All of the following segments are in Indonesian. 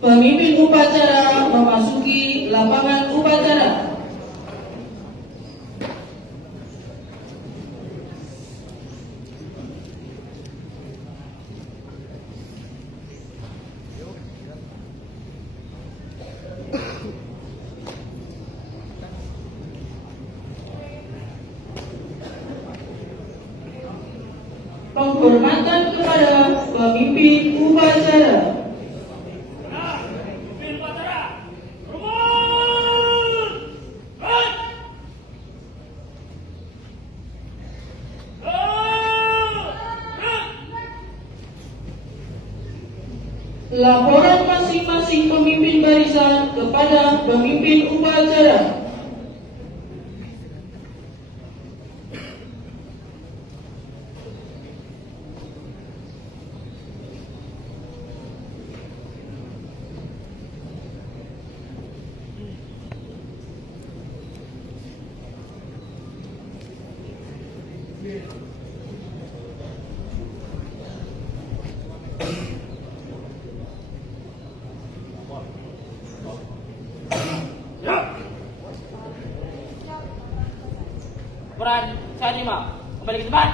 Pemimpin upacara memasuki lapangan upacara. Penghormatan kepada pemimpin upacara. Laporan masing-masing pemimpin barisan kepada pemimpin upacara. Peran saya terima. Kembali ke tempat.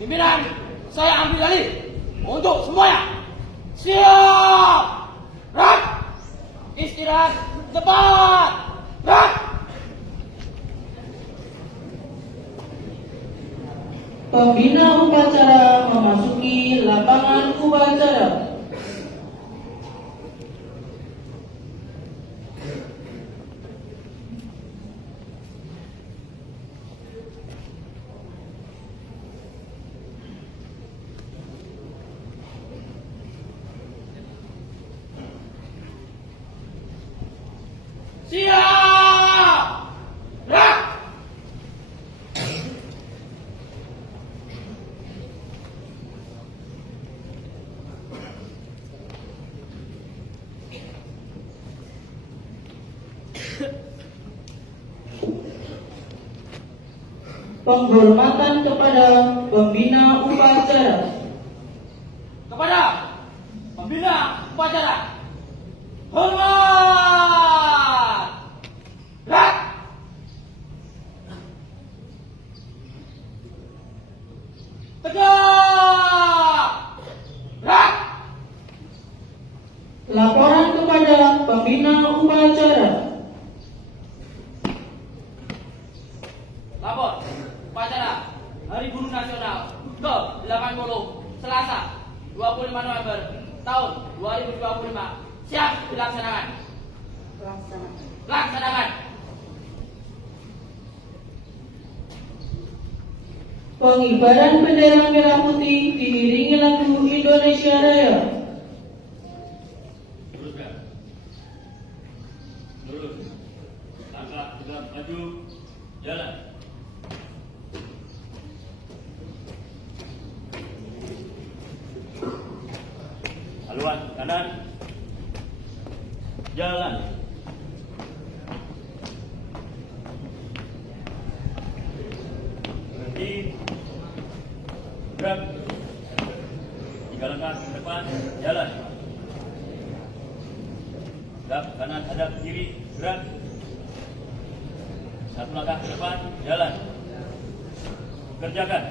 Pimpinan, saya ambil alih untuk semuanya. Siap! Rak! Istirahat cepat! Rak! Pembina upacara memasuki lapangan upacara. Siap! Rak! Penghormatan kepada pembina upacara. Kepada pembina upacara. Hormat! Rak! Tegak! Rak! Laporan kepada pembina upacara. Lapor upacara Hari Guru Nasional ke-80 Selasa 25 November tahun 2025 siap dilaksanakan. Laksanakan. Pengibaran bendera merah putih diiringi lagu Indonesia Raya. Lurus. Langkah tegap maju. Jalan. Haluan kanan. Jalan. Berhenti. Gerak. 3 langkah ke depan. Jalan. Gerak kanan hadap kiri. Gerak. 1 langkah ke depan. Jalan. Kerjakan.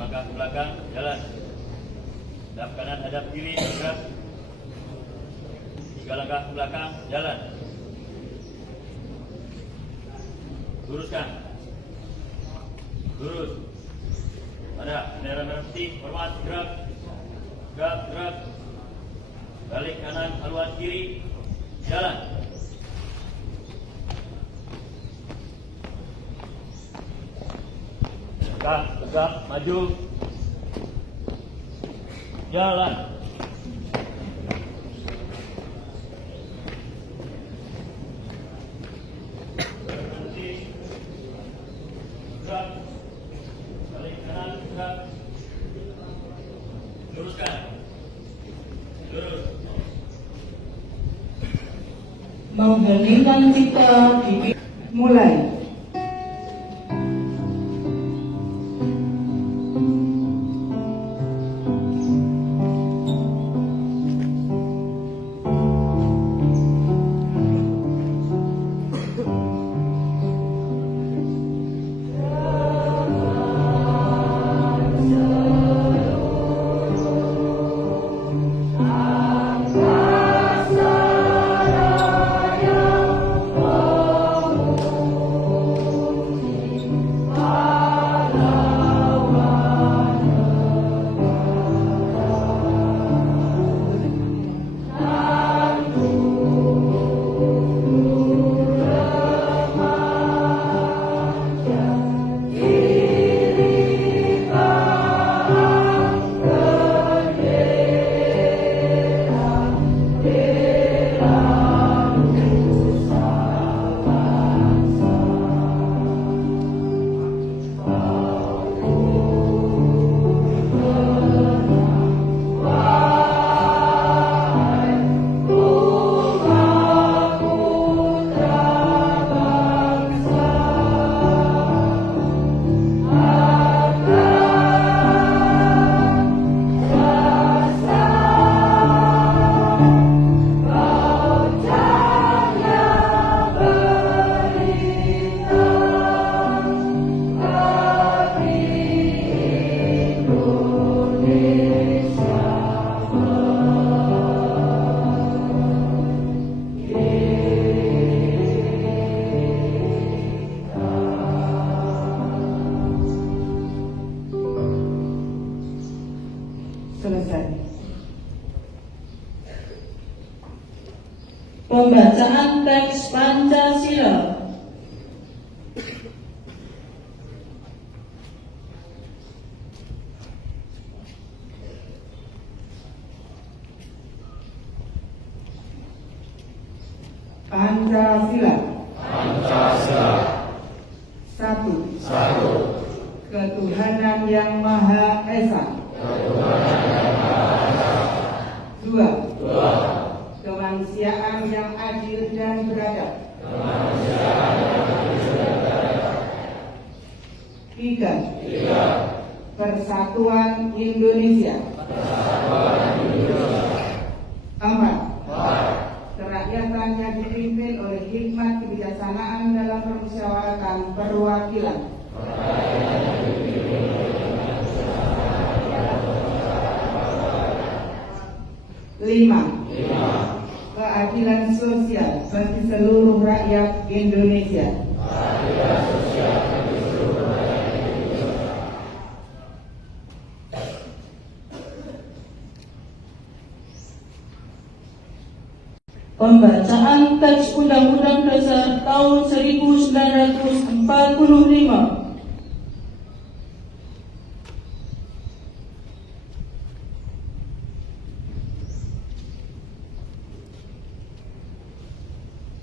Langkah ke belakang, jalan. Hadap kanan, hadap kiri, gerak. 3 langkah ke belakang, jalan. Luruskan. Lurus. Ada bendera merah putih, hormat, gerak. Gerak, gerak. Balik kanan, haluan kiri, jalan. Tegak, tegak, maju. Jalan. Berhenti. Gerak. Balik kanan, gerak. Luruskan. Lurus. Mengheningkan cipta di mulai. Pembacaan teks Pancasila. Pancasila. Satu. Ketuhanan yang Maha Esa. Dua. Kemanusiaan yang adil dan beradab. Tiga. Persatuan Indonesia. Empat. Kerakyatan yang dipimpin oleh hikmat kebijaksanaan dalam permusyawaratan perwakilan. Lima. Keadilan sosial bagi seluruh rakyat Indonesia. Pembacaan teks Undang-Undang Dasar tahun 1945.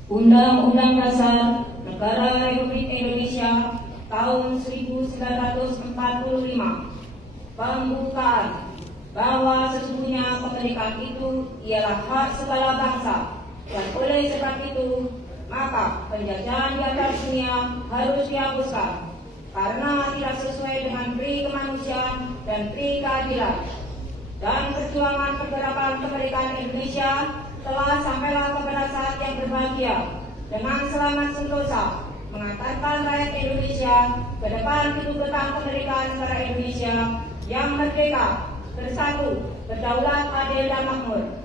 Undang-Undang Dasar Negara Republik Indonesia tahun 1945 pembukaan bahwa sesungguhnya kemerdekaan itu ialah hak segala bangsa, dan oleh sebab itu maka penjajahan di atas dunia harus dihapuskan karena tidak sesuai dengan pri kemanusiaan dan pri keadilan. Dan perjuangan pergerakan kemerdekaan Indonesia telah sampailah kepada saat yang berbahagia dengan selamat sentosa mengantarkan rakyat Indonesia ke depan pintu gerbang kemerdekaan negara Indonesia yang merdeka, bersatu, berdaulat, adil dan makmur.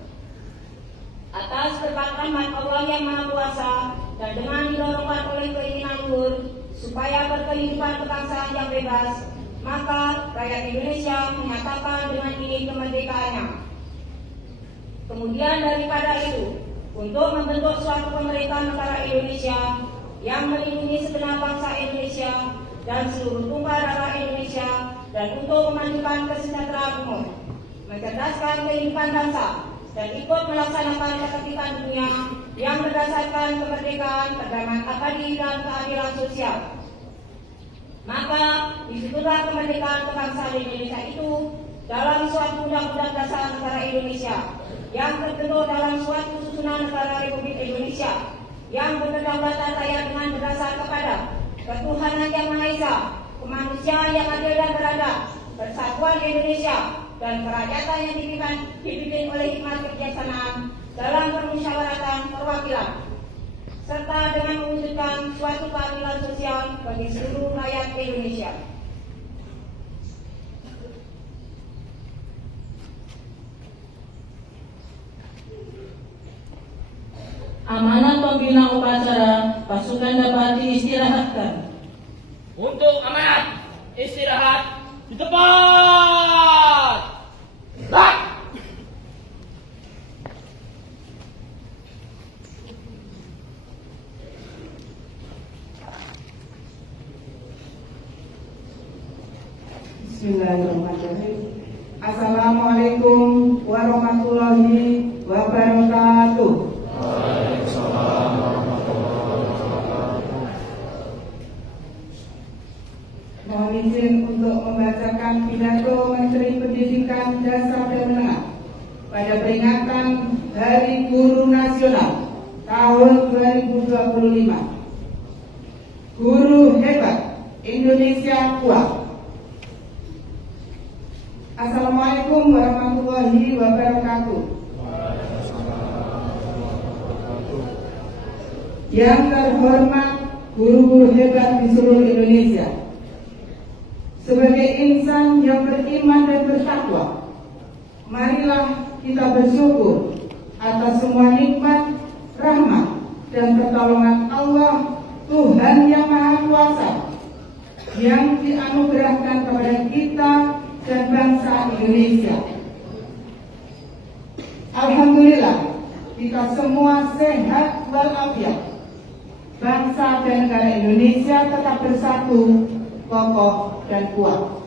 Atas berkat rahmat Allah yang Maha Kuasa dan dengan didorongkan oleh keinginan luhur supaya berkehidupan kebangsaan yang bebas, maka rakyat Indonesia menyatakan dengan ini kemerdekaannya. Kemudian daripada itu, untuk membentuk suatu pemerintahan negara Indonesia yang melindungi segenap bangsa Indonesia dan seluruh tumpah darah Indonesia, dan untuk memajukan kesejahteraan umum, mencerdaskan kehidupan bangsa, dan ikut melaksanakan ketertiban dunia yang berdasarkan kemerdekaan, perdamaian abadi dan keadilan sosial. Maka disitulah kemerdekaan kebangsaan Indonesia itu dalam suatu undang-undang dasar negara Indonesia yang terbentuk dalam suatu susunan negara Republik Indonesia yang berkedaulatan raya dengan berdasar kepada ketuhanan yang Maha Esa, kemanusiaan yang adil dan beradab, persatuan Indonesia, dan kerakyatan yang dipimpin oleh hikmat kebijaksanaan dalam permusyawaratan perwakilan, serta dengan mewujudkan suatu keadilan sosial bagi seluruh rakyat Indonesia. Amanat pembina upacara, pasukan dapat diistirahatkan. Untuk amanat, istirahat di tempat. Bak! Bismillahirrahmanirrahim. Assalamualaikum warahmatullahi wabarakatuh. Mohon izin untuk membacakan pidato Menteri Pendidikan Dasar dan Menengah pada peringatan Hari Guru Nasional tahun 2025. Guru hebat, Indonesia kuat. Assalamualaikum warahmatullahi wabarakatuh. Yang terhormat guru-guru hebat di seluruh Indonesia, sebagai insan yang beriman dan bertakwa, marilah kita bersyukur atas semua nikmat, rahmat, dan pertolongan Allah Tuhan yang Maha Kuasa yang dianugerahkan kepada kita dan bangsa Indonesia. Alhamdulillah, kita semua sehat walafiat, bangsa dan negara Indonesia tetap bersatu, kokoh dan kuat.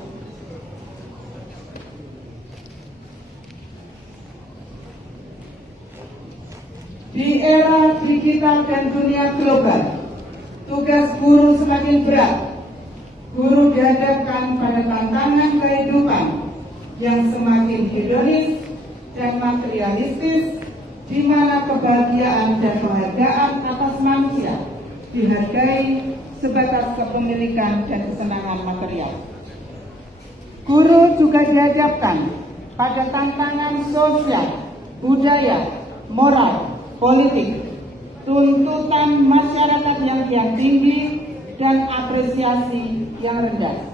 Di era digital dan dunia global, tugas guru semakin berat. Guru dihadapkan pada tantangan kehidupan yang semakin hedonis dan materialistis, di mana kebahagiaan dan penghargaan atas manusia dihargai sebatas kepemilikan dan kesenangan material. Guru juga dihadapkan pada tantangan sosial, budaya, moral, politik, tuntutan masyarakat yang kian tinggi dan apresiasi yang rendah.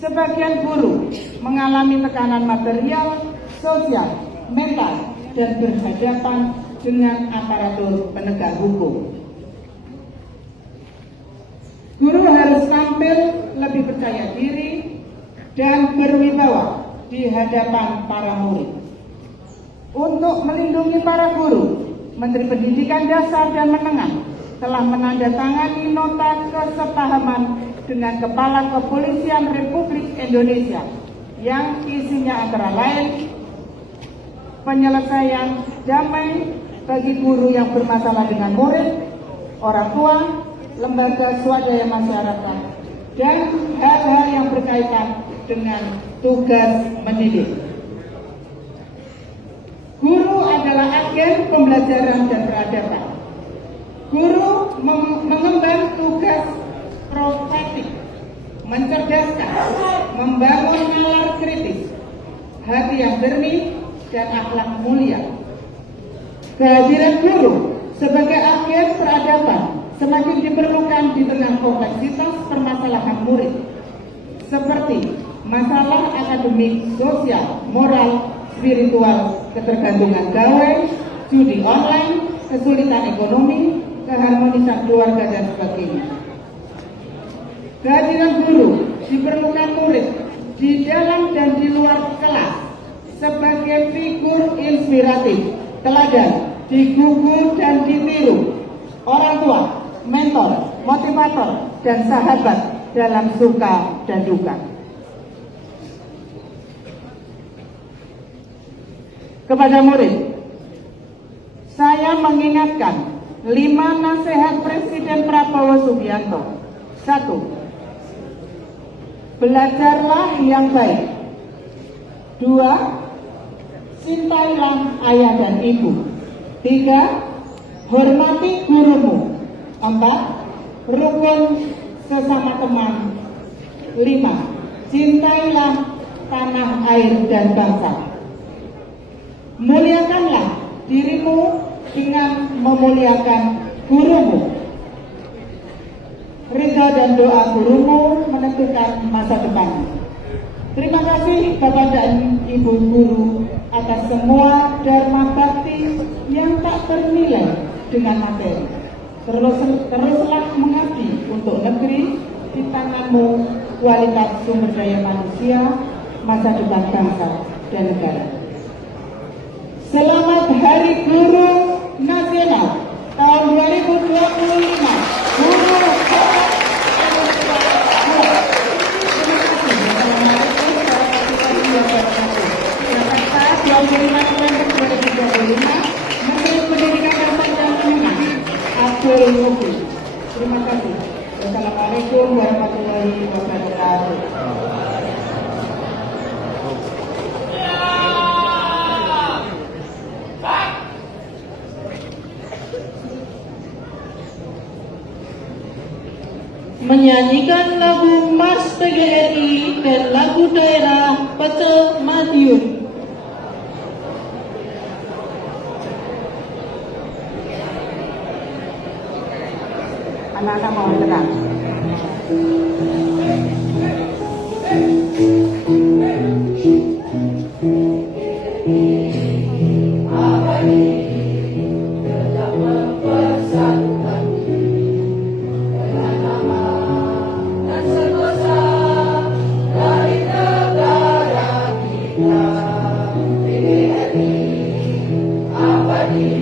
Sebagian guru mengalami tekanan material, sosial, mental, dan berhadapan dengan aparatur penegak hukum. Guru harus tampil lebih percaya diri dan berwibawa di hadapan para murid. Untuk melindungi para guru, Menteri Pendidikan Dasar dan Menengah telah menandatangani nota kesepahaman dengan Kepala Kepolisian Republik Indonesia yang isinya antara lain penyelesaian damai bagi guru yang bermasalah dengan murid, orang tua, lembaga swadaya masyarakat, dan hal-hal yang berkaitan dengan tugas mendidik. Guru adalah agen pembelajaran dan peradaban. Guru mengemban tugas profetik, mencerdaskan, membangun nalar kritis, hati yang jernih, dan akhlak mulia. Kehadiran guru sebagai agen peradaban semakin diperlukan di tengah kompleksitas permasalahan murid, seperti masalah akademik, sosial, moral, spiritual, ketergantungan gawai, judi online, kesulitan ekonomi, keharmonisan keluarga, dan sebagainya. Kehadiran guru diperlukan murid di dalam dan di luar kelas sebagai figur inspiratif, teladan, digugu dan ditiru, orang tua, mentor, motivator, dan sahabat dalam suka dan duka. Kepada murid, saya mengingatkan 5 nasihat Presiden Prabowo Subianto. 1. Belajarlah yang baik. 2. Cintailah ayah dan ibu. 3. Hormati gurumu. 4. Rukun sesama teman. 5. Cintailah tanah, air, dan bangsa. Muliakanlah dirimu dengan memuliakan gurumu. Ridha dan doa gurumu menentukan masa depan. Terima kasih Bapak dan Ibu guru atas semua dharma bakti yang tak ternilai dengan materi. Teruslah mengabdi untuk negeri, di tanganmu kualitas sumber daya manusia, masa depan bangsa dan negara. Selamat Hari Guru Nasional tahun 2025. Guru Jakarta 25 November 2025. Menteri Pendidikan Dasar dan Menengah Abdul Mukhlis. Terima kasih. Wassalamualaikum warahmatullahi wabarakatuh. Menyanyikan lagu Mars PGRI dan lagu daerah Pecel Madiun. Anak-anak mau tenang. Abadi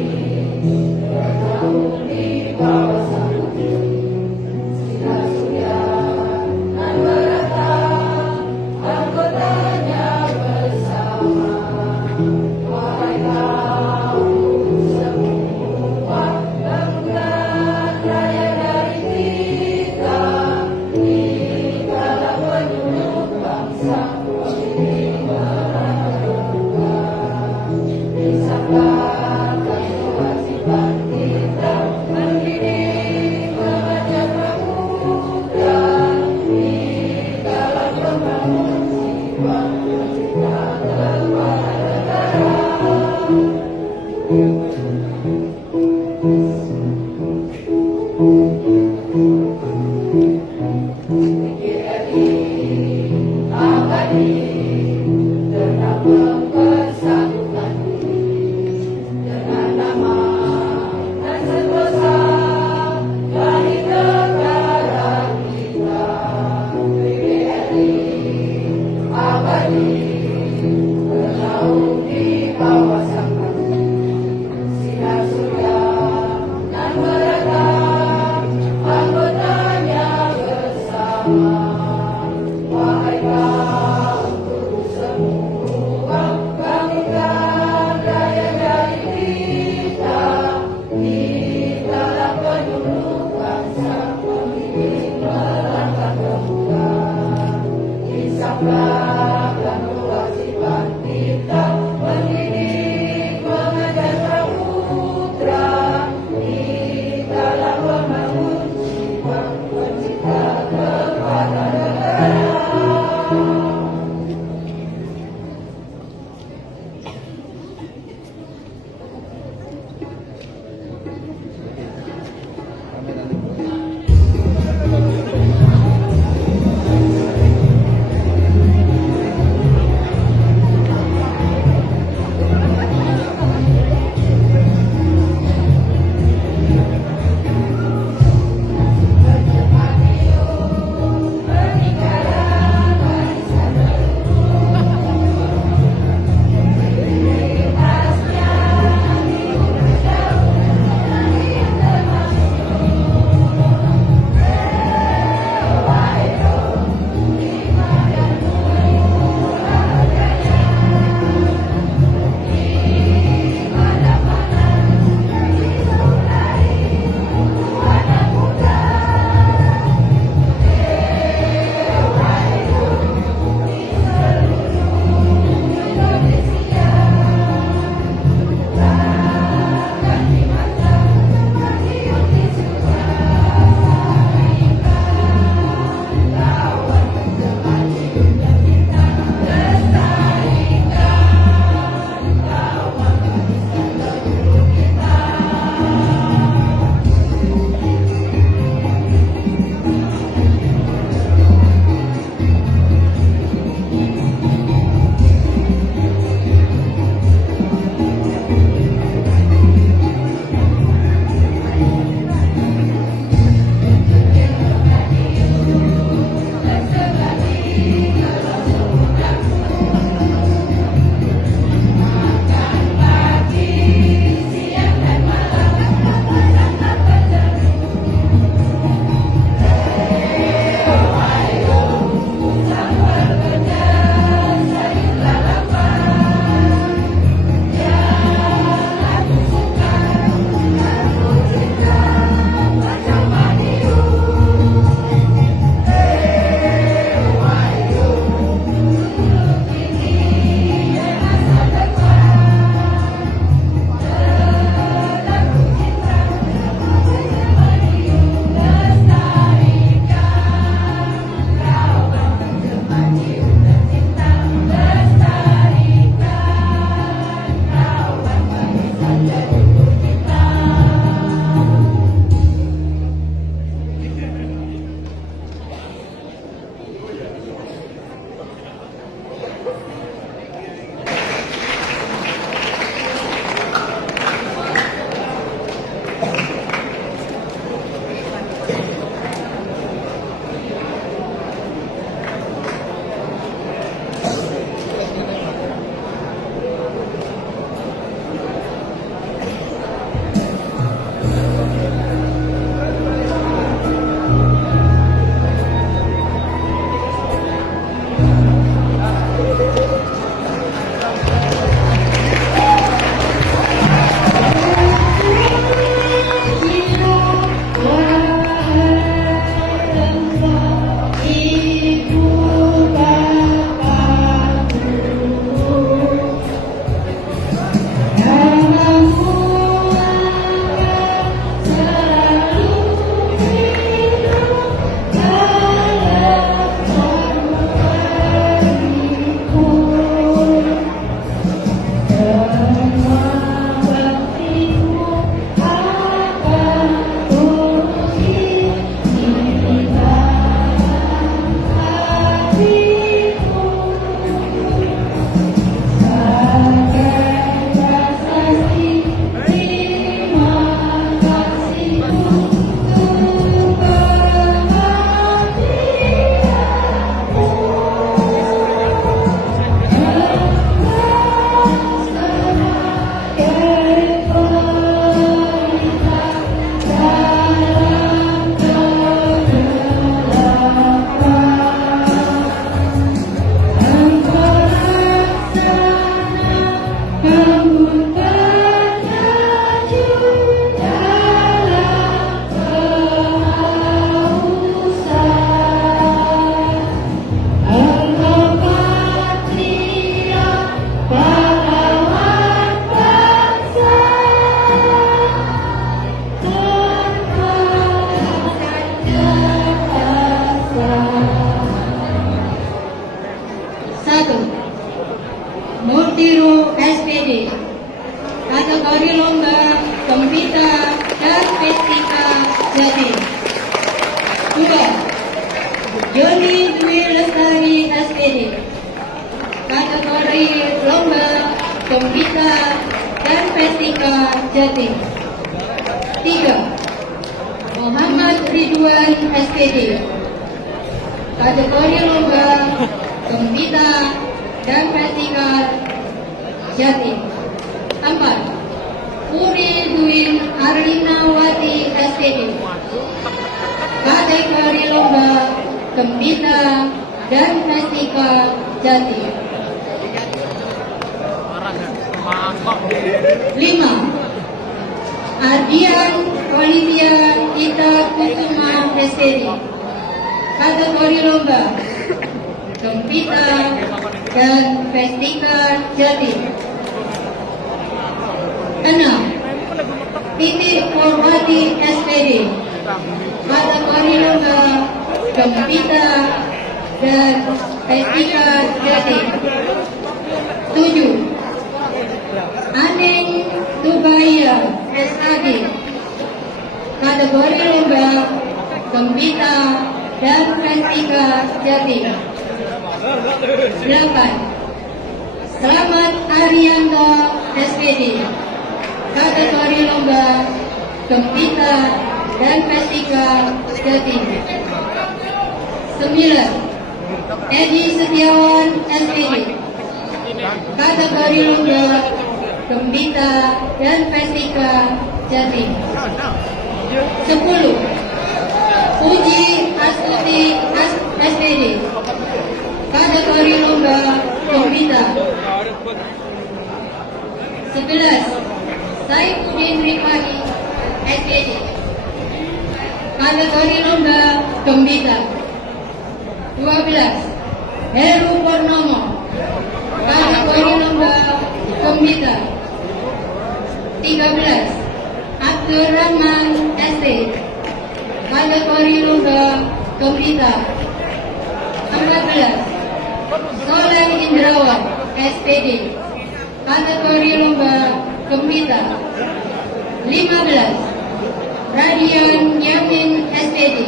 kategori lomba Gembita dan Pestika Jatim. 2. Joni Dwi Lestari SPD, kategori lomba Gembita dan Pestika Jatim. 3. Muhammad Ridwan SPD, kategori lomba Gembita dan Pestika Jatim. 4. Puri Dwi Arlinawati SPD, kategori lomba Gembita dan Pestika Jatim. 5. Ardian Olivia Ita Kusuma SPD, kategori lomba Gembita dan Pestika Jatim. 6. Titi Purwati SPD, kategori lomba Gembita dan Pestika Jatim. 7. Aning Tubaya SAG, kategori lomba Gembita dan Pestika Jatim. 8. Selamat Arianto SPD, kategori lomba Gembita dan Pestika Jatim. 9. Edi Setiawan SPD, kategori lomba Gembita dan Pestika Jatim. 10. Puji Astuti SPD, kategori lomba Gembita. 11. Saifuddin Rifani SPD, kategori lomba Gembita. 12. Heru Purnomo, kategori lomba Gembita. 13. Abdul Rahman SD, kategori lomba Gembita. 14. Soleh Indrawan SPD, kategori lomba Gembita. 15. Radian Yamin SPD,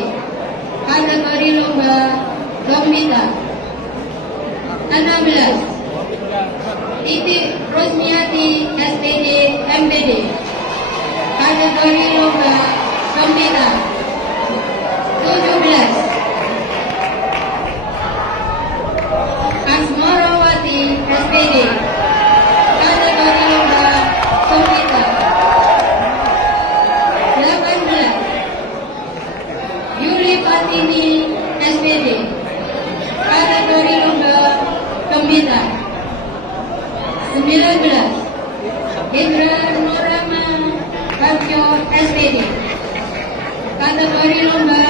kategori lomba Gembita. 16. Titi Rosmiati SPD MPD, kategori lomba Gembita. 17. Asmarawati SPD, kategori lomba Gembita. 18. Yuli Fatini SPD, kategori lomba Gembita. 19. Indra Nurama Bagio SPD, kategori lomba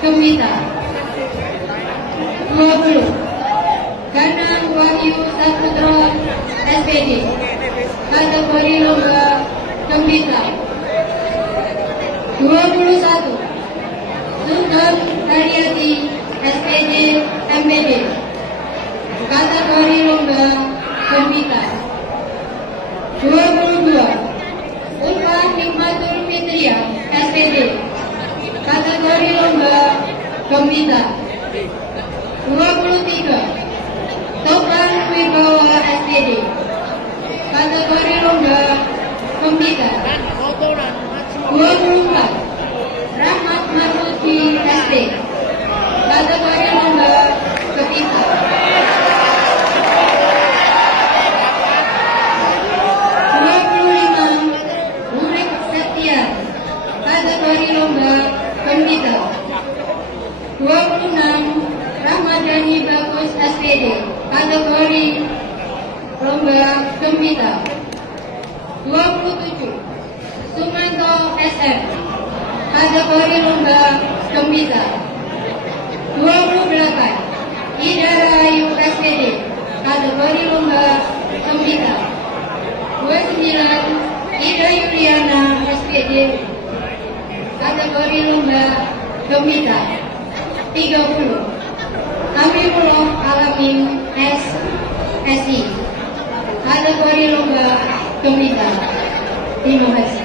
Gembita. 20. Ganang Wahyu Saputro SPD, kategori lomba Gembita. 21. Sugeng Haryati SPD MPD, kategori lomba Gembita. 22. Ulfa Hikmatul Fitria SPD, kategori lomba Gembita. 23. Topan Wibawa SPD, kategori lomba Gembita. 24. Rahmat Mahmudi SD, kategori lomba Gembita. 25. Murid Setia, kategori lomba Gembita. 26. Ramadhani Bagus SPD, kategori lomba Gembita. 27. Sumanto SM, kategori lomba Gembita. 28. Ida Rahayu SPD, kategori lomba Gembita. 29. Ida Yuliana SPD, kategori lomba Gembita. 30. Habibullah Alamin SSI, kategori lomba Gembita. Terima kasih.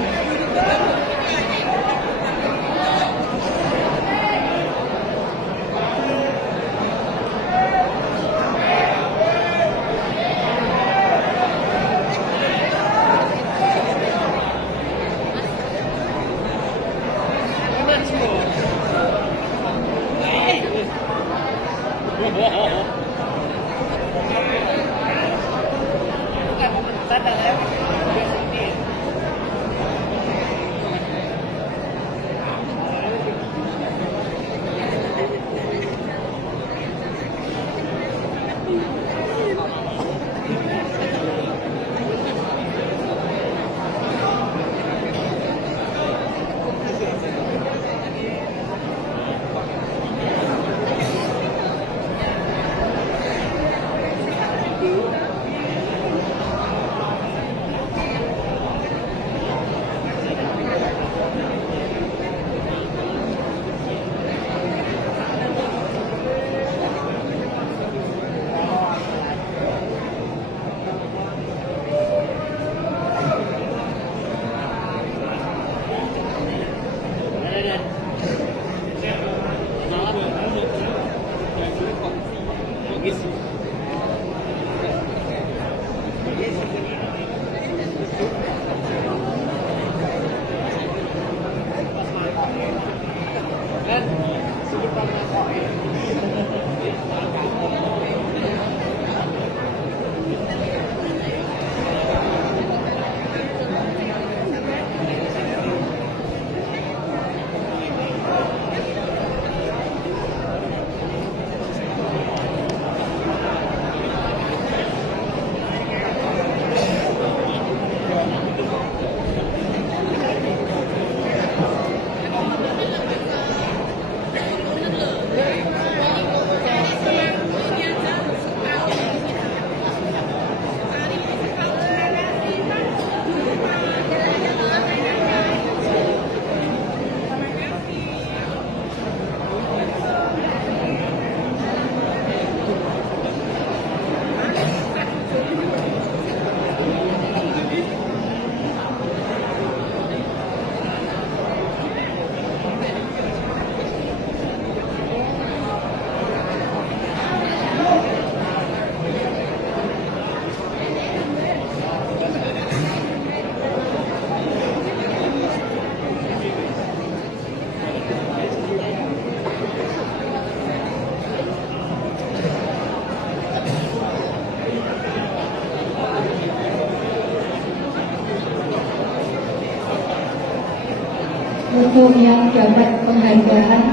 Untuk yang dapat penghargaan,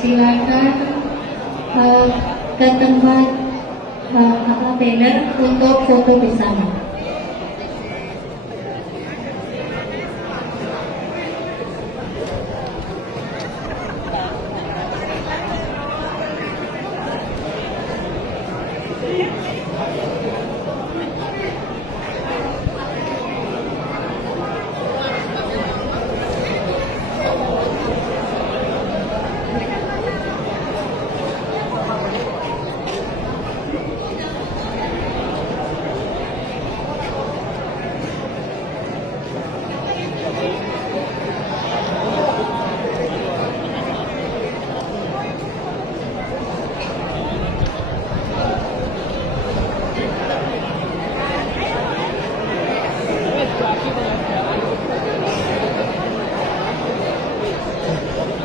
silakan ke tempat banner untuk foto bersama.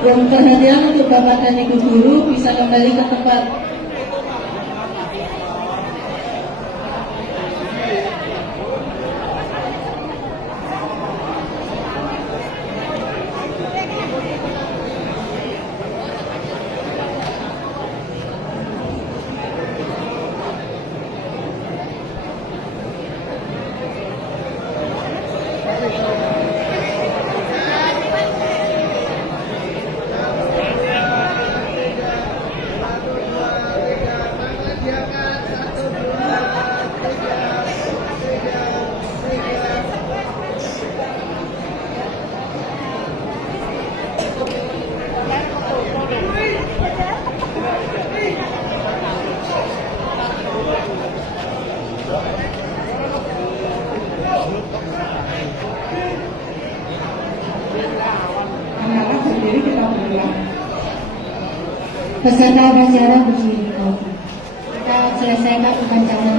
Mohon perhatian untuk Bapak dan Ibu Guru bisa kembali ke tempat. berdoa. Peserta upacara berdiri. Kita selesaikan upacara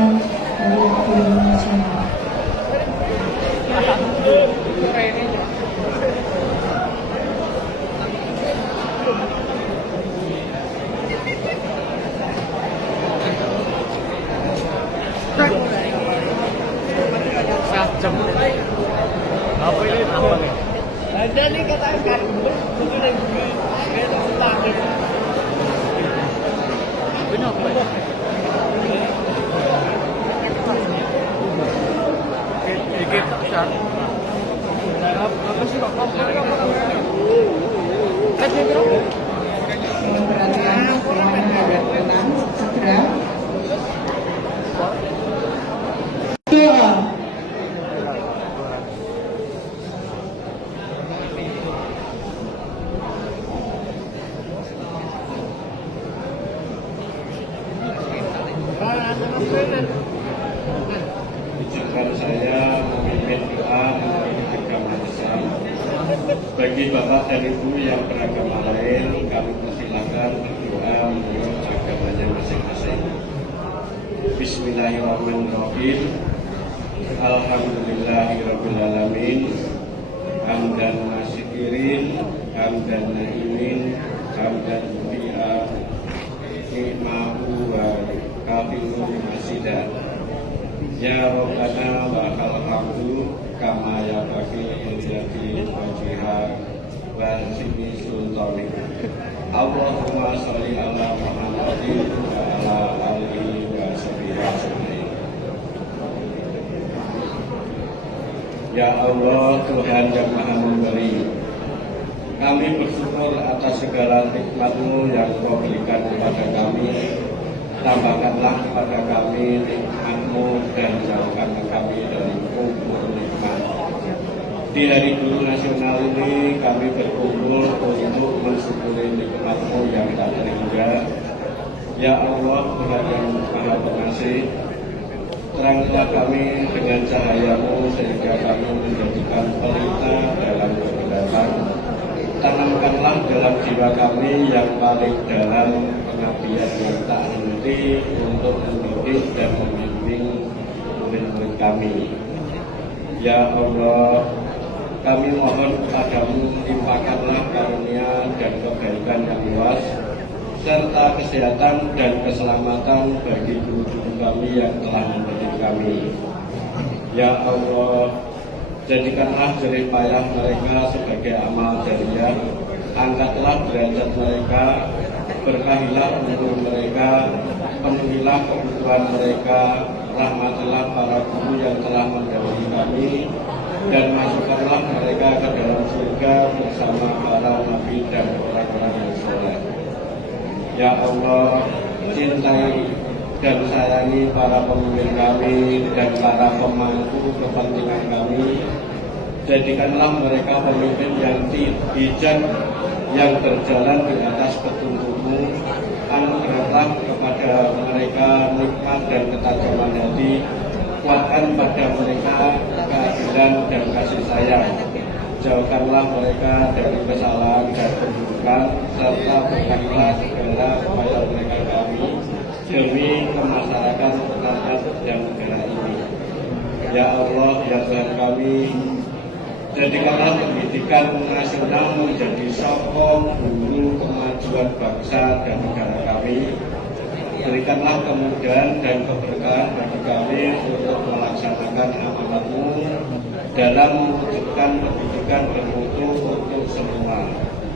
dari Indonesia. Ada nih katakan, betul lagi. Kita takut. Benar. Dikit besar. Apa sih Pak? Mohon perhatian semuanya agak tenang, segera. Doa. Izinkan saya memimpin doa untuk agama Islam. Bagi Bapak dan Ibu yang beragama lain, kami persilakan berdoa menurut agamanya masing-masing. Bismillahirrahmanirrahim. Alhamdulillahirrahmanirrahim. Hamdan nasyikirin, hamdan na'imin, hamdan bi'a, nikmahu wa kafiru masidah. Ya Rabbana wa alhamdu kama ya bagi ilyati wajiha wa sini sultani. Allahumma sholli ala Muhammadin wa ala alihi wa sahbihi. Ya Allah, Tuhan yang Maha Memberi, kami bersyukur atas segala nikmat-Mu yang Kau berikan kepada kami. Tambahkanlah kepada kami nikmat-Mu dan jauhkanlah kami dari kubur nikmat. Di hari Guru Nasional ini kami berkumpul untuk mensyukuri nikmat-Mu yang tak terhingga. Ya Allah, Tuhan yang Maha Pengasih, terangkanlah kami dengan cahaya-Mu sehingga kami menjadikan pelita dalam kebenaran. Tanamkanlah dalam jiwa kami yang paling dalam pengabdian yang tak henti untuk mendidik dan membimbing murid-murid kami. Ya Allah, kami mohon kepadamu, limpahkanlah karunia dan kebaikan yang luas, serta kesehatan dan keselamatan bagi guru-guru kami yang telah mendidik kami. Ya Allah, jadikanlah jerih payah mereka sebagai amal jariah, angkatlah derajat mereka, berkahilah umur mereka, penuhilah kebutuhan mereka, rahmatilah para guru yang telah mendahului kami, dan masukkanlah mereka ke dalam surga bersama para nabi dan orang-orang yang saleh. Ya Allah, cintai dan sayangi para pemimpin kami dan para pemangku kepentingan kami. Jadikanlah mereka pemimpin yang bijak, yang berjalan di atas petunjuk-Mu. Anugerahlah kepada mereka nikmat dan ketajaman hati. Kuatkan pada mereka keadilan dan kasih sayang. Jauhkanlah mereka dari kesalahan dan keburukan, serta berkailah segala upaya mereka kami demi kemaslahatan rakyat dan negara ini. Ya Allah, ya Tuhan kami, jadikanlah pendidikan nasional menjadi sokong guru kemajuan bangsa dan negara kami. Berikanlah kemudahan dan keberkahan bagi kami untuk melaksanakan amanat-Mu dalam mewujudkan pendidikan bermutu untuk semua.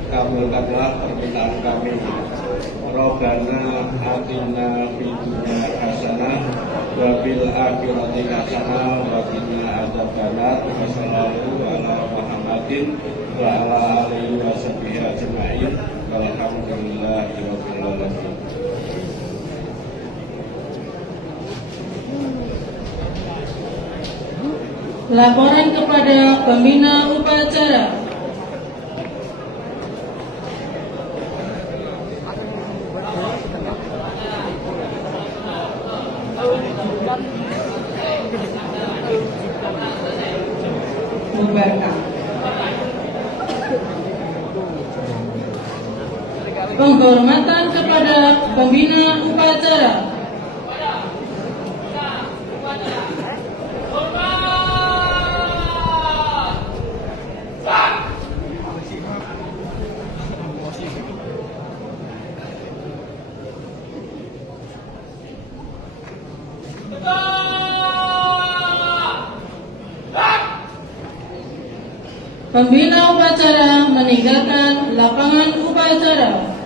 Kabulkanlah permintaan kami. Rabbana atina fid dunya hasanah wa fil akhirati hasanah wa qina adzabannar. Wassallallahu ala Muhammadin wa ala alihi wa sahbihi ajma'in. Walhamdulillahi rabbil alamin. Laporan kepada pembina upacara. Bubarkan. Penghormatan kepada pembina upacara. Pembina upacara meninggalkan lapangan upacara.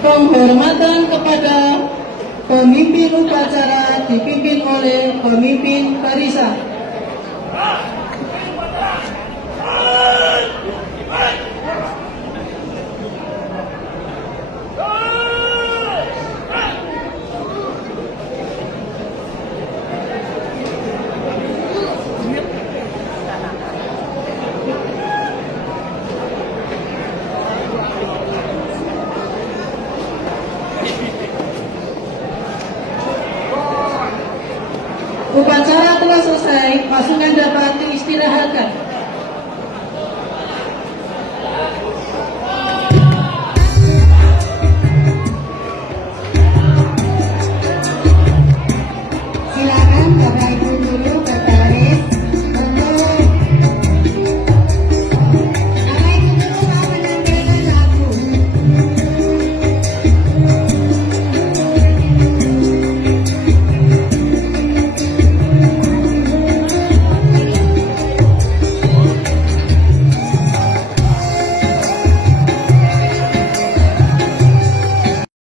Penghormatan kepada pemimpin upacara dipimpin oleh pemimpin barisan. Upacara telah selesai, pasukan dapat diistirahatkan.